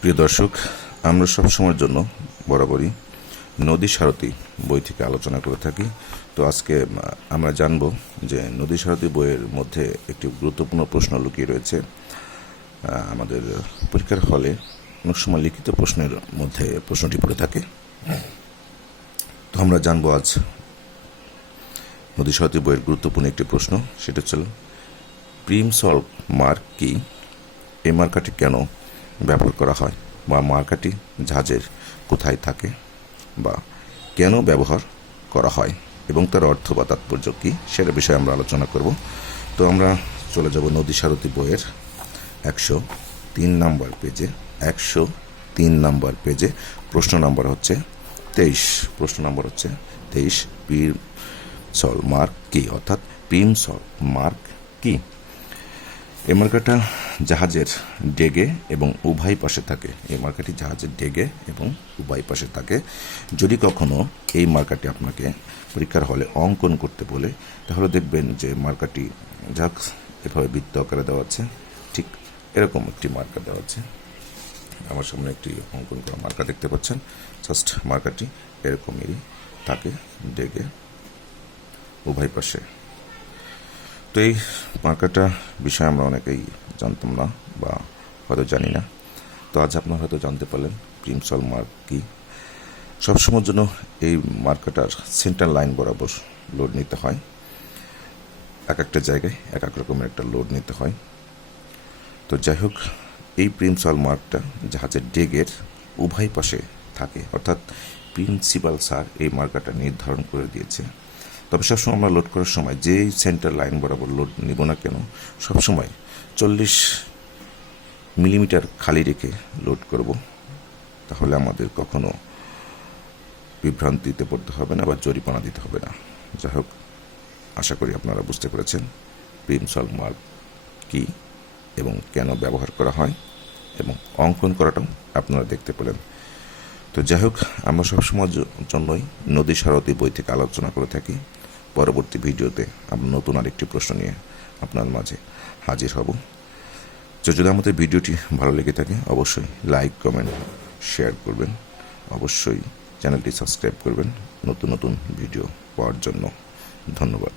প্রিয় দর্শক, আমরা সবসময়ের জন্য বরাবরই নদী সারথি বই থেকে আলোচনা করে থাকি। তো আজকে আমরা জানব যে নদী সারথি বইয়ের মধ্যে একটি গুরুত্বপূর্ণ প্রশ্ন লুকিয়ে রয়েছে। আমাদের পরীক্ষার হলে অনেক সময় লিখিত প্রশ্নের মধ্যে প্রশ্নটি পড়ে থাকে। তো আমরা জানবো আজ নদী সারথি বইয়ের গুরুত্বপূর্ণ একটি প্রশ্ন, সেটা হচ্ছে প্রিম সল্ভ মার্ক কি? এই মার্কাটি কেন ব্যবহার করা হয়, বা মার্কাটি জাহাজের কোথায় থাকে, বা কেন ব্যবহার করা হয় এবং তার অর্থ বা তাৎপর্য কী, সেটা বিষয়ে আমরা আলোচনা করব। তো আমরা চলে যাব নদী সারথি বইয়ের 103 নম্বর পেজে। 103 নম্বর পেজে প্রশ্ন নম্বর হচ্ছে 23। প্রশ্ন নম্বর হচ্ছে 23, প্রিম সল্ভ মার্ক কি, অর্থাৎ প্রিম সল্ভ মার্ক কি? এই মার্কাটা জাহাজের ডেগে এবং উভয় পাশে থাকে। এই মার্কাটি জাহাজের ডেগে এবং উভয় পাশে থাকে। যদি কখনো এই মার্কাটি আপনাকে পরীক্ষার হলে অঙ্কন করতে বলে, তাহলে দেখবেন যে মার্কাটি যাক এভাবে বৃত্ত আকারে দেওয়া আছে, ঠিক এরকম একটি মার্কা দেওয়া আছে। আমার সামনে একটি অঙ্কন করা মার্কা দেখতে পাচ্ছেন। জাস্ট মার্কাটি এরকমই থাকে, ডেগে উভয় পাশে। তো এই মার্কাটা বিষয়ে আমরা অনেকেই জানতাম না বা হয়তো জানি না। তো আজ আপনারা হয়তো জানতে পারলেন প্রিম সল্ভ মার্ক কি। সবসময়ের জন্য এই মার্কাটার সেন্টার লাইন বরাবর লোড নিতে হয়। এক একটা জায়গায় এক এক রকমের একটা লোড নিতে হয়। তো যাই হোক, এই প্রিম সল্ভ মার্কটা জাহাজের ডেগের উভয় পাশে থাকে, অর্থাৎ প্রিন্সিপাল স্যার এই মার্কাটা নির্ধারণ করে দিয়েছে। তবে সবসময় আমরা লোড করার সময় যেই সেন্টার লাইন বরাবর লোড নিব না কেন, সবসময় 40 মিলিমিটার খালি রেখে লোড করব। তাহলে আমাদের কখনো বিভ্রান্তিতে পড়তে হবে না বা জরিমানা দিতে হবে না। যাই হোক, আশা করি আপনারা বুঝতে পেরেছেন প্রিম সল্ভ মার্ক কী এবং কেন ব্যবহার করা হয়, এবং অঙ্কন করাটাও আপনারা দেখতে পেলেন। তো যাই হোক, আমরা সবসময়ের জন্যই নদী সারথি বই থেকে আলোচনা করে থাকি। পরবর্তী ভিডিওতে আমরা নতুন আরেকটি প্রশ্ন নিয়ে আপনার মাঝে হাজির হব। তো যদি আমাদের ভিডিওটি ভালো লেগে থাকে, অবশ্যই লাইক, কমেন্ট, শেয়ার করবেন। অবশ্যই চ্যানেলটি সাবস্ক্রাইব করবেন নতুন নতুন ভিডিও পাওয়ার জন্য। ধন্যবাদ।